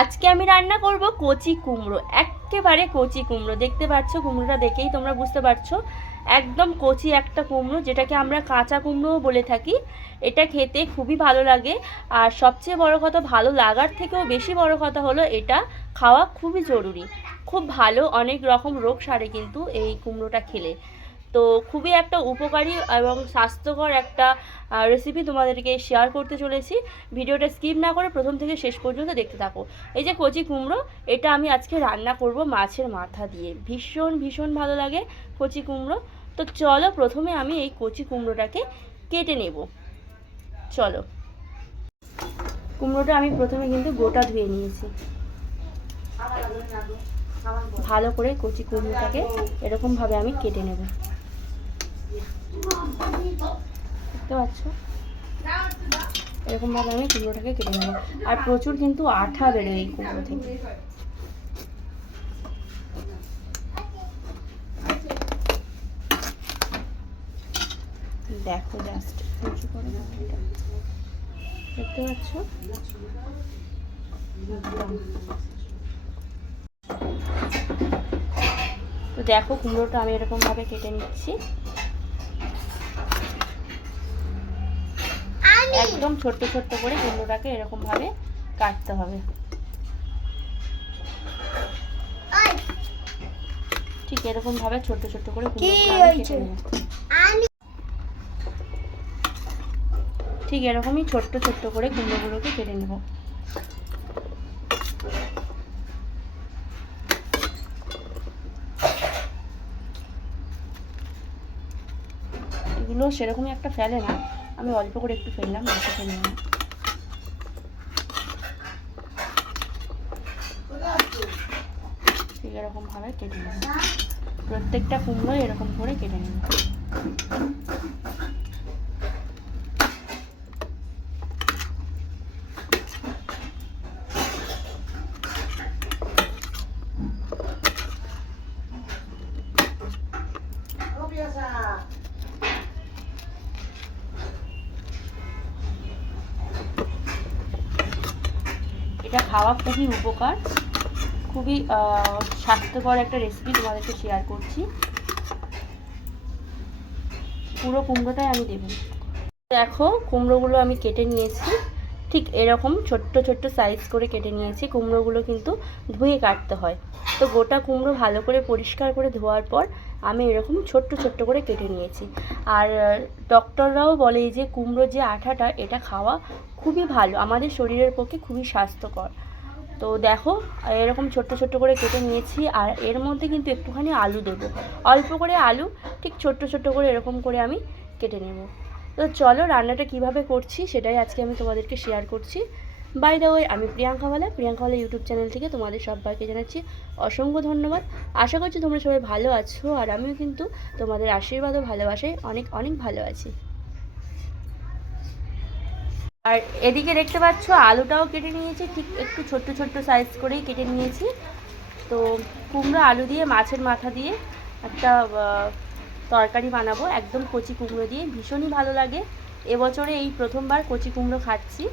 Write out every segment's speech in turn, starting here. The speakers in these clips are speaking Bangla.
আজকে আমি রান্না করব কচি কুমড়ো, একেবারে কচি কুমড়ো। দেখতে পাচ্ছ, কুমড়োটা দেখেই তোমরা বুঝতে পারছো একদম কচি একটা কুমড়ো, যেটাকে আমরা কাঁচা কুমড়োও বলে থাকি। এটা খেতে খুবই ভালো লাগে, আর সবচেয়ে বড় কথা, ভালো লাগার থেকেও বেশি বড় কথা হলো এটা খাওয়া খুবই জরুরি। খুব ভালো, অনেক রকম রোগ সারে কিন্তু এই কুমড়োটা খেলে। তো খুবই একটা উপকারী এবং স্বাস্থ্যকর একটা রেসিপি তোমাদেরকে শেয়ার করতে চলেছি। ভিডিওটা স্কিপ না করে প্রথম থেকে শেষ পর্যন্ত দেখতে থাকো। এই যে কচি কুমড়ো, এটা আমি আজকে রান্না করব মাছের মাথা দিয়ে। ভীষণ ভীষণ ভালো লাগে কচি কুমড়ো। তো চলো, প্রথমে আমি এই কচি কুমড়োটাকে কেটে নেব। চলো, কুমড়োটা আমি প্রথমে কিন্তু গোটা ধুয়ে নিয়েছি। ভালো করে কচি কুমড়োটাকে এরকমভাবে আমি কেটে নেব। দেখতে পাচ্ছ, এরকমভাবে আমি কুমড়োটাকে কেটে নেব। আর প্রচুর কিন্তু আঠা বেরোয় এই কুমড়ো থেকে। দেখো জাস্ট উঁচু করে, দেখতে পাচ্ছ। তো দেখো, কুমড়োটা আমি এরকমভাবে কেটে নিচ্ছি। একদম ছোট্ট ছোট্ট করে কুমড়োটাকে এরকমভাবে কাটতে হবে। ঠিক এরকমভাবে ছোট্ট ছোট্ট করে ঠিক এরকমই ছোট্ট ছোট্ট করে কুমড়োগুলোকে কেটে নেব। এগুলো সেরকমই একটা ফেলে না, আমি অল্প করে একটু ফেললাম, বেশি ফেললাম না। ঠিক এরকমভাবে কেটে নেব, প্রত্যেকটা কুমড়ো এরকম করে কেটে নেব। এটা খাওয়া খুবই উপকার, খুবই স্বাস্থ্যকর একটা রেসিপি তোমাদেরকে শেয়ার করছি। পুরো কুমড়োটাই আমি দেব। দেখো, কুমড়োগুলো আমি কেটে নিয়েছি, ঠিক এরকম ছোট্ট ছোট্ট সাইজ করে কেটে নিয়েছি। কুমড়োগুলো কিন্তু ধুয়ে কাটতে হয়। তো গোটা কুমড়ো ভালো করে পরিষ্কার করে ধোয়ার পর আমি এরকম ছোট্ট ছোট্ট করে কেটে নিয়েছি। আর ডক্টররাও বলে যে কুমড়োর যে আঠাটা, এটা খাওয়া খুবই ভালো, আমাদের শরীরের পক্ষে খুবই স্বাস্থ্যকর। তো দেখো, এরকম ছোট্ট ছোট্ট করে কেটে নিয়েছি। আর এর মধ্যে কিন্তু একটুখানি আলু দেবো, অল্প করে আলু, ঠিক ছোট্ট ছোট্ট করে এরকম করে আমি কেটে নেব। তো চলো, রান্নাটা কিভাবে করছি সেটাই আজকে আমি তোমাদেরকে শেয়ার করছি। বাই দ্য ওয়ে, আমি প্রিয়াঙ্কাওয়ালা ইউটিউব চ্যানেল থেকে তোমাদের সবাইকে জানাচ্ছি অসংখ্য ধন্যবাদ। আশা করছি তোমরা সবাই ভালো আছো, আর আমিও কিন্তু তোমাদের আশীর্বাদ ও ভালোবাসায় অনেক অনেক ভালো আছি। আর এদিকে দেখতে পাচ্ছ আলুটাও কেটে নিয়েছি, ঠিক একটু ছোট্ট ছোট্ট সাইজ করেই কেটে নিয়েছি। তো কুমড়ো আলু দিয়ে মাছের মাথা দিয়ে একটা তরকারি বানাবো, একদম কচি কুমড়ো দিয়ে। ভীষণই ভালো লাগে, এবছরে এই প্রথমবার কচি কুমড়ো খাচ্ছি।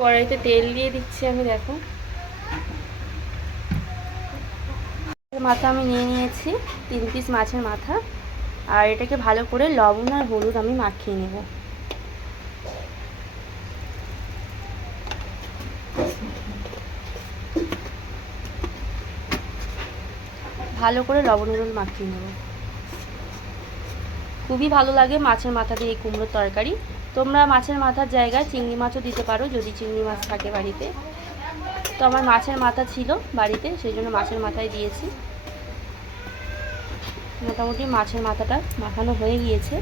কড়াইতে তেল দিয়ে দিচ্ছি আমি। দেখো, মাথা আমি নিয়ে নিয়েছি, 3 পিস মাছের মাথা। আর এটাকে ভালো করে লবণ আর হলুদ আমি মাখিয়ে নেব। ভালো করে লবণ হলুদ মাখিয়ে নেব। খুবই ভালো লাগে মাছের মাথা দিয়ে এই কুমড়োর তরকারি। তোমরা মাছের মাথার জায়গায় চিংড়ি মাছও দিতে পারো, যদি চিংড়ি মাছ থাকে বাড়িতে। তো আমার মাছের মাথা ছিল বাড়িতে, সেই জন্য মাছের মাথায় দিয়েছি। মোটামুটি মাছের মাথাটা মাখানো হয়ে গিয়েছে।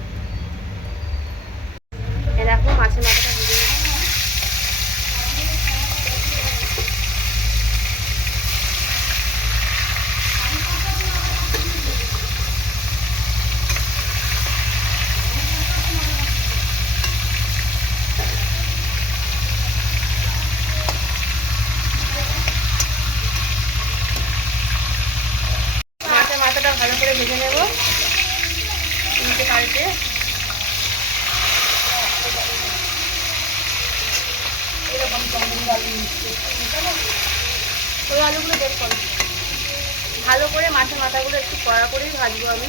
দেখো, মাছের মাথাটা দিয়ে মাছের মাথাটা ভালো করে ভেজে নেব, উল্টে পাল্টে। ওই আলুগুলো বের করো। ভালো করে মাছের মাথাগুলো একটু কড়া করেই ভাজবো আমি।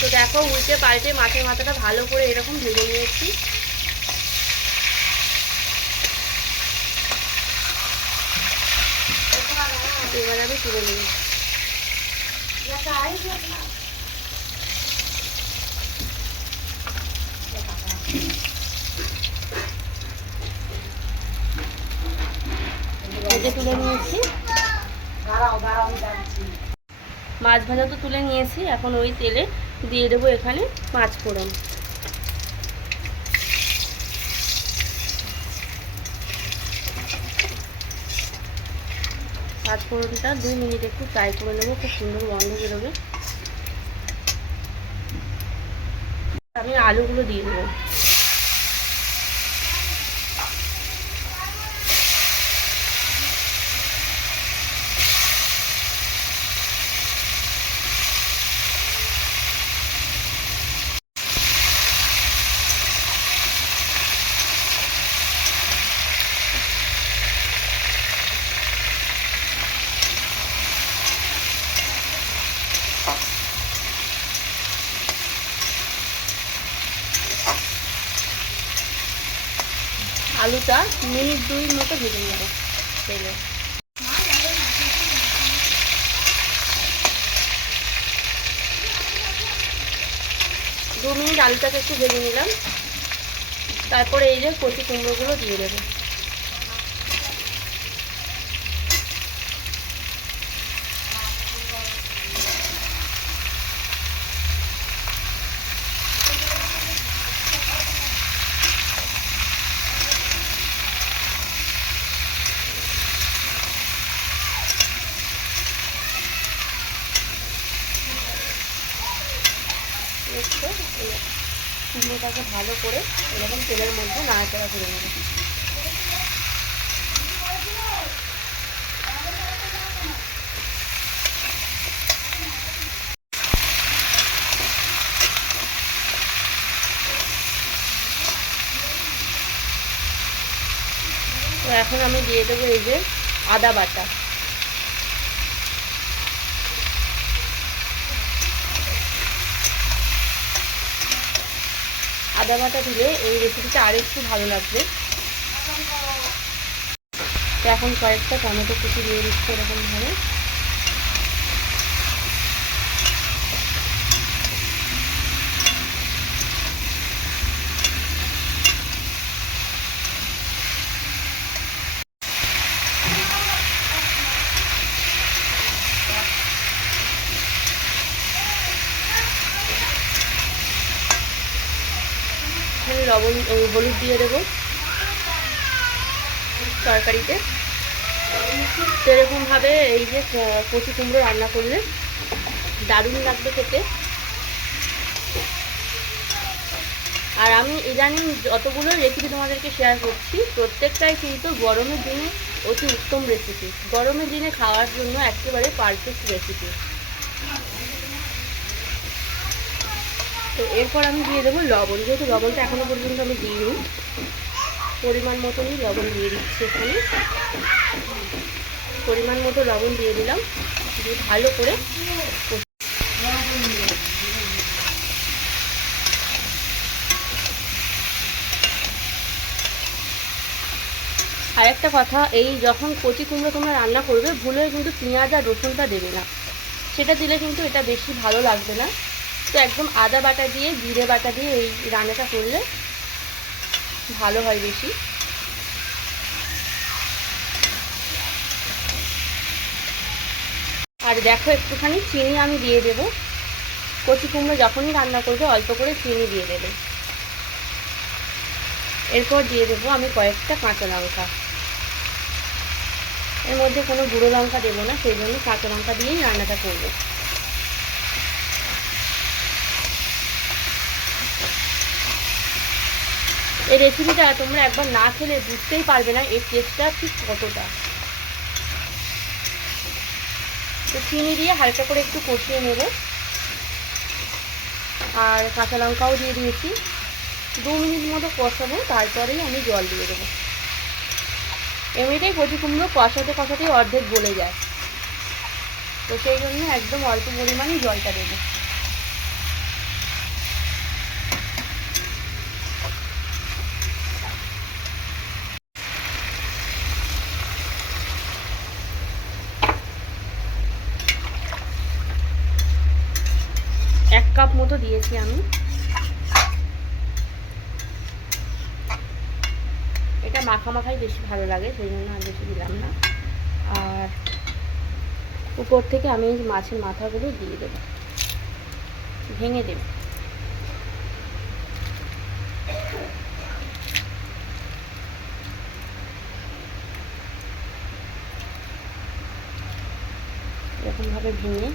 তো দেখো উল্টে পাল্টে মাছের মাথাটা ভালো করে এরকম ভেজে নিয়েছি। এবার আমি তুলে নিই। ভেজে তুলে নিয়েছি। মাছ ভাজা তো তুলে নিয়েছি, এখন ওই তেলে দিয়ে দেবো এখানে পাঁচ ফোড়ন। পাঁচ ফোড়নটা 2 মিনিট একটু ফ্রাই করে নেবো, খুব সুন্দর গন্ধ বেরোবে। আমি আলুগুলো দিয়ে দেবো। আলুটা মিনিট 2 মতো ভেজে নেবো তেলে। 2 মিনিট আলুটাকে একটু ভেজে নিলাম। তারপরে এই যে কচি কুমড়োগুলো দিয়ে দেবো। কুমড়োটাকে ভালো করে এরকম তেলের মধ্যে নাড়াচাড়া করে নেব। তো এখন আমি দিয়ে দেবো এই যে আদা বাটা। আদা বাটা দিলে এই রেসিপিটা আর একটু ভালো লাগবে। তো এখন কয়েকটা টমেটো কুচি দিয়ে দিচ্ছি এরকমভাবে। লবণ হলুদ দিয়ে দেবো তরকারিতে। সেরকমভাবে এই যে কচি কুমড়ো রান্না করলে দারুণ লাগবে খেতে। আর আমি ইদানিং যতগুলো রেসিপি তোমাদেরকে শেয়ার করছি প্রত্যেকটাই কিন্তু গরমের দিনে অতি উত্তম রেসিপি, গরমের দিনে খাওয়ার জন্য একেবারে পারফেক্ট রেসিপি। তো এরপর আমি দিয়ে দেবো লবণ। যেহেতু লবণটা এখনো পর্যন্ত আমি দিইনি, পরিমাণ মতনই লবণ দিয়ে দিচ্ছি এখানে। পরিমাণ মতো লবণ দিয়ে দিলাম, দিয়ে ভালো করে। আর একটা কথা, এই যখন কচি কুমড়ো তোমরা রান্না করবে ভুলে কিন্তু পেঁয়াজ আর রসুনটা দেবে না, সেটা দিলে কিন্তু এটা বেশি ভালো লাগবে না। তো একদম আদা বাটা দিয়ে জিরে বাটা দিয়ে এই রান্নাটা করলে ভালো হয় বেশি। আর দেখো একটুখানি চিনি আমি দিয়ে দেবো। কচি কুমড়ো যখনই রান্না করবে অল্প করে চিনি দিয়ে দেবে। এরপর দিয়ে দেবো আমি কয়েকটা কাঁচা লঙ্কা। এর মধ্যে কোনো গুঁড়ো লঙ্কা দেবো না, সেই জন্য কাঁচা লঙ্কা দিয়েই রান্নাটা করবো। এই রেসিপিটা তোমরা একবার না খেলে বুঝতেই পারবে না এর টেস্টটা ঠিক কতটা। তো চিনি দিয়ে হালকা করে একটু কষিয়ে নেব। আর কাঁচা লঙ্কাও দিয়ে দিয়েছি। 2 মিনিট মতো কষাবো, তারপরেই আমি জল দিয়ে দেবো। এমনিতেই কচি কুমড়ো কষাতে কষাতেই অর্ধেক গলে যায়, তো সেই জন্য একদম অল্প পরিমাণেই জলটা দেবো। এক কাপ মতো দিয়েছি আমি। এটা মাখা মাখাই বেশি ভালো লাগে, সেই জন্য আর বেশি দিলাম না। আর উপর থেকে আমি মাছের মাথাগুলো দিয়ে দেবো, ভেঙে দেব। এরকমভাবে ভেঙে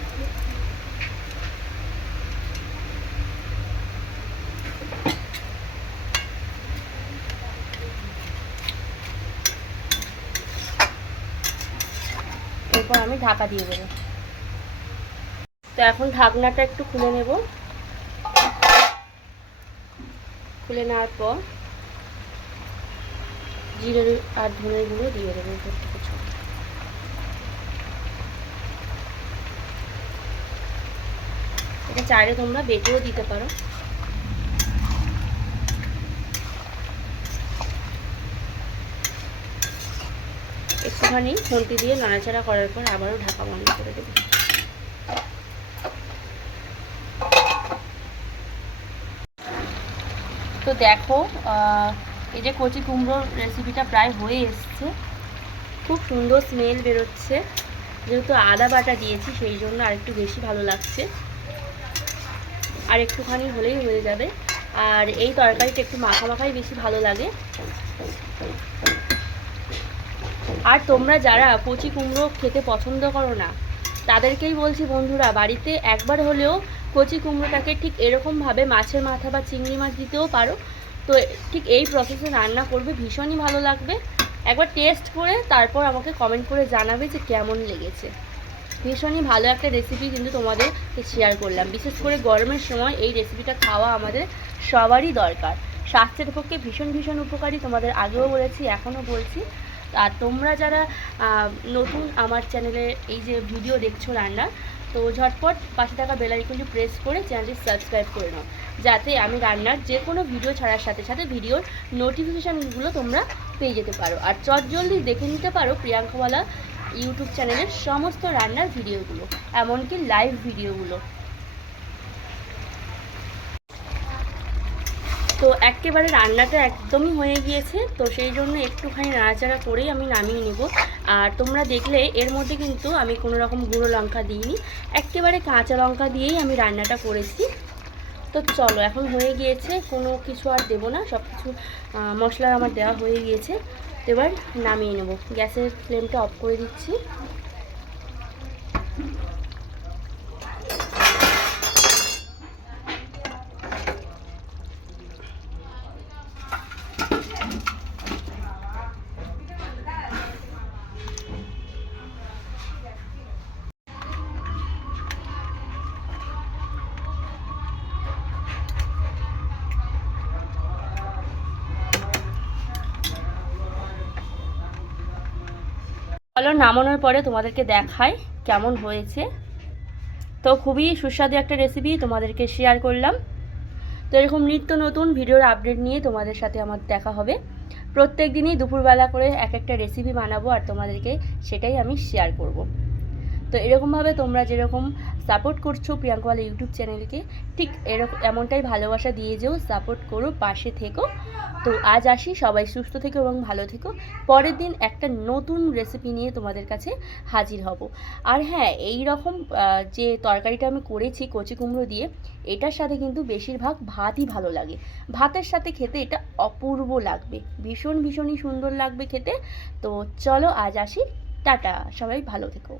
এরপর আমি ঢাকা দিয়ে দেবো। তো এখন ঢাকনাটা একটু খুলে নেব। খুলে নেওয়ার পর জিরে আর ধনের গুঁড়ো দিয়ে দেবো উপর থেকে ছোট। এটা চাইলে তোমরা বেটেও দিতে পারো। একটুখানি খুন্তি দিয়ে নাড়াচাড়া করার পর আবারও ঢাকা বন্ধ করে দেবো। তো দেখো, এই যে কচি কুমড়োর রেসিপিটা প্রায় হয়ে এসছে। খুব সুন্দর স্মেল বেরোচ্ছে, যেহেতু আদা বাটা দিয়েছি সেই জন্য আরেকটু বেশি ভালো লাগছে। আর একটুখানি হলেই হয়ে যাবে। আর এই তরকারিটা একটু মাখা মাখাই বেশি ভালো লাগে। আর তোমরা যারা কচি কুমড়ো খেতে পছন্দ করো না, তাদেরকেই বলছি বন্ধুরা, বাড়িতে একবার হলেও কচি কুমড়োটাকে ঠিক এরকমভাবে মাছের মাথা বা চিংড়ি মাছ দিতেও পারো। তো ঠিক এই প্রসেসে রান্না করবে, ভীষণই ভালো লাগবে। একবার টেস্ট করে তারপর আমাকে কমেন্ট করে জানাবে যে কেমন লেগেছে। ভীষণই ভালো একটা রেসিপি কিন্তু তোমাদেরকে শেয়ার করলাম। বিশেষ করে গরমের সময় এই রেসিপিটা খাওয়া আমাদের সবারই দরকার। স্বাস্থ্যের পক্ষে ভীষণ ভীষণ উপকারী, তোমাদের আগেও বলেছি, এখনও বলছি। আর তোমরা যারা নতুন আমার চ্যানেলে এই যে ভিডিও দেখছো রান্না, তো ঝটপট পাশে থাকা বেল আইকনটি প্রেস করে চ্যানেলটি সাবস্ক্রাইব করে নাও, যাতে আমি রান্নার যে কোনো ভিডিও ছাড়ার সাথে সাথে ভিডিওর নোটিফিকেশানগুলো তোমরা পেয়ে যেতে পারো। আর চটজলদি দেখে নিতে পারো প্রিয়াঙ্কাওয়ালা ইউটিউব চ্যানেলের সমস্ত রান্নার ভিডিওগুলো, এমনকি লাইভ ভিডিওগুলো। তো একেবারে রান্নাটা একদমই হয়ে গিয়েছে, তো সেই জন্য একটুখানি নাড়াচাড়া করেই আমি নামিয়ে নেব। আর তোমরা দেখলে এর মধ্যে কিন্তু আমি কোনো রকম গুঁড়ো লঙ্কা দিইনি, একেবারে কাঁচা লঙ্কা দিয়েই আমি রান্নাটা করেছি। তো চলো, এখন হয়ে গিয়েছে, কোনো কিছু আর দেবো না, সব কিছু মশলা আমার দেওয়া হয়ে গিয়েছে। তো এবার নামিয়ে নেব। গ্যাসের ফ্লেমটা অফ করে দিচ্ছি। চলো নামানোর পরে তোমাদেরকে দেখাই কেমন হয়েছে। তো খুবই সুস্বাদু একটা রেসিপি তোমাদেরকে শেয়ার করলাম। তো এরকম নিত্য নতুন ভিডিওর আপডেট নিয়ে তোমাদের সাথে আমার দেখা হবে। প্রত্যেক দিনই দুপুরবেলা করে এক একটা রেসিপি বানাবো আর তোমাদেরকে সেটাই আমি শেয়ার করব। তো এরকমভাবে তোমরা যেরকম সাপোর্ট করছো প্রিয়াঙ্কাওয়ালা ইউটিউব চ্যানেলকে, ঠিক এমনটাই ভালোবাসা দিয়ে যেও, সাপোর্ট করো, পাশে থেকো। তো আজ আসি, সবাই সুস্থ থেকো এবং ভালো থেকো। পরের দিন একটা নতুন রেসিপি নিয়ে তোমাদের কাছে হাজির হব। আর হ্যাঁ, এই রকম যে তরকারিটা আমি করেছি কচি কুমড়ো দিয়ে, এটার সাথে কিন্তু বেশিরভাগ ভাতই ভালো লাগে। ভাতের সাথে খেতে এটা অপূর্ব লাগবে, ভীষণই সুন্দর লাগবে খেতে। তো চলো আজ আসি, টাটা, সবাই ভালো থেকো।